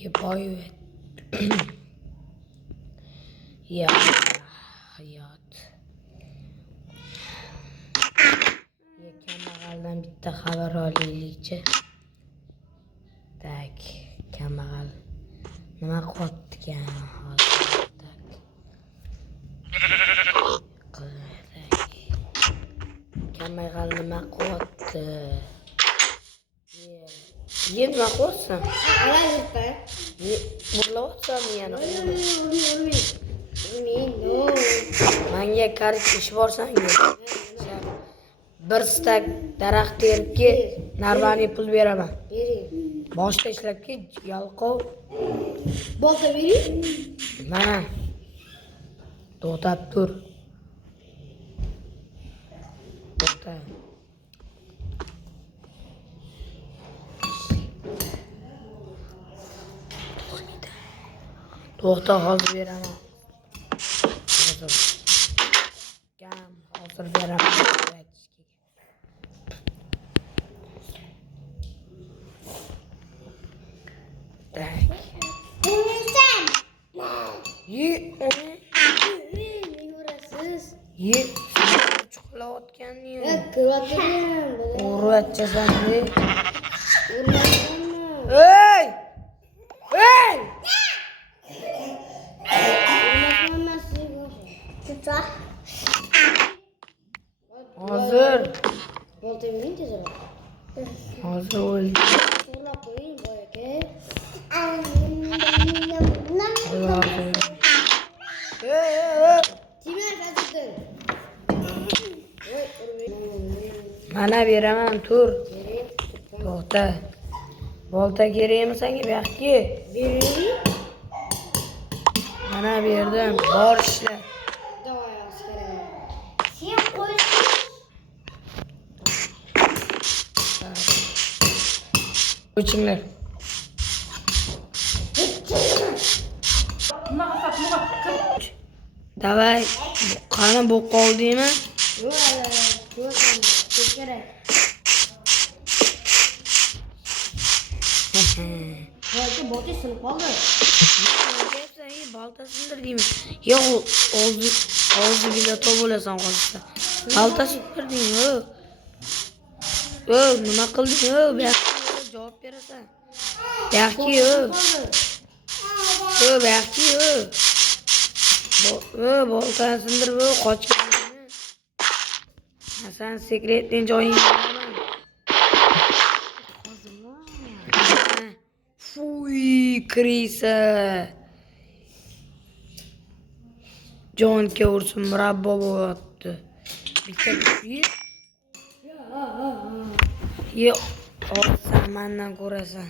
Boyvet. Ya hayot. Kambag'aldan bitta xabar olaylikchi. Tak, kambag'al nima qilyapti-kan hozir? Kambag'al nima qilyapti? Nima qilyapsan? Uxlayapsanmi yana? Menga qarich ish borsangiz. Bir stak daraxt terib kel, narvani pul beraman. Bering. Boshda ishlab kel, yalqov. Bolta bering. Mana. To'xtab tur. To'xta. To'xta, hozir beraman. Hozir beraman. Ye, chuqlayotganni-yu. O'rvatchasan-ku. Ey! Ey! Hozir. Bolta bering tezroq. Hozir o'l. So'lab qo'ying boyaka. Allohim. Timar fazitin. Mana beraman, tur. Bering. To'xta. Bolta kerakmi senga bu yoqqa? Bering. Mana berdim. Bor ishla. Davay askara. Sen qo'y. O'chinglar. Davay. Qani bu qoldingmi? Yo'q, kerak. Bolta sinib qoldi. Balta sindirdingmi? Yo'q, o'zi bilato bo'lasan qolsa. Balta sindirdingmi? Nima qilding? Bu yoqqa javob berasan. Bu yoqqa bu yoqqa bolta sindirib qochganingni. Sen sekretning joyingni bilaman. Fuy, krisa. Jonga ursin, murabbo bo'lyapti. Bitta yo'q, sen mendan ko'rasan.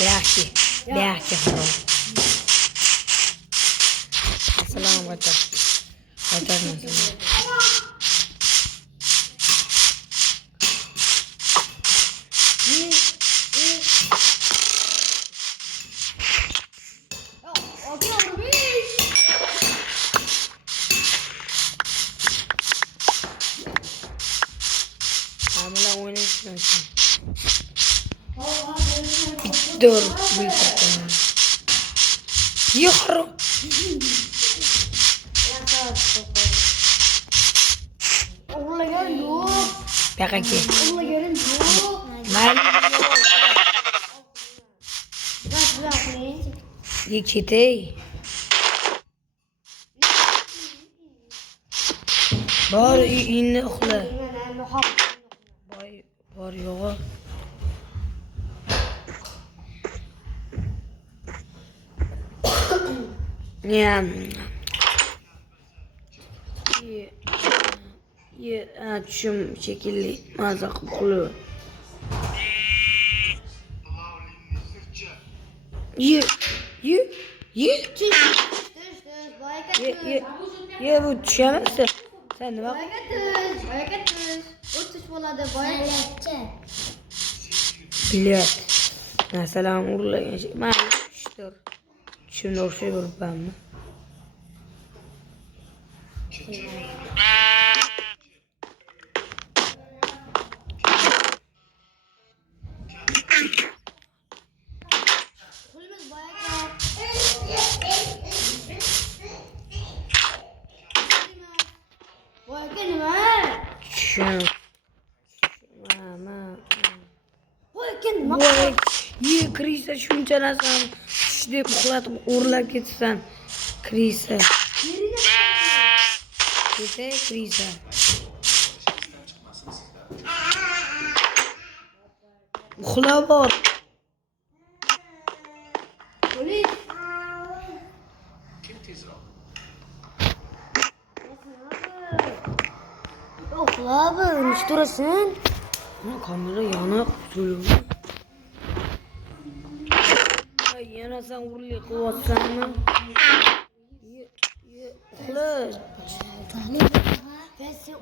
Yaxshi. Assalomu alaykum. Amala oynayışın. Dur, bu yüzden. Yukarı. Uğurlagan yo'q. Peki. Uğurlagan yo'q. Ben Gaz. Yekitey. Bor inni uxla. Bor yo'q. Tushum shekilli maza qilib. Ye bu tushamasa. Sen nima? Boyakatiz. O'tish bo'ladi, boyakatchi. Bilyapti. Masalan, urlagan şey. Mana tushdir. Şimdi o'xshay yuribmanmi? Pulimiz boyagan. Boyagan nima? Tushun. Boyagan nima? Voy, Krisa shuncha narsani tushdek uxlatib o'rlab ketsan. Krisa. Ketay Krisa. Uxlab bor. Polis. Uxlab, nima turasan? Kamera yoniq tuyuldi. Yana sen urlik qilyapsanmi? Uxla.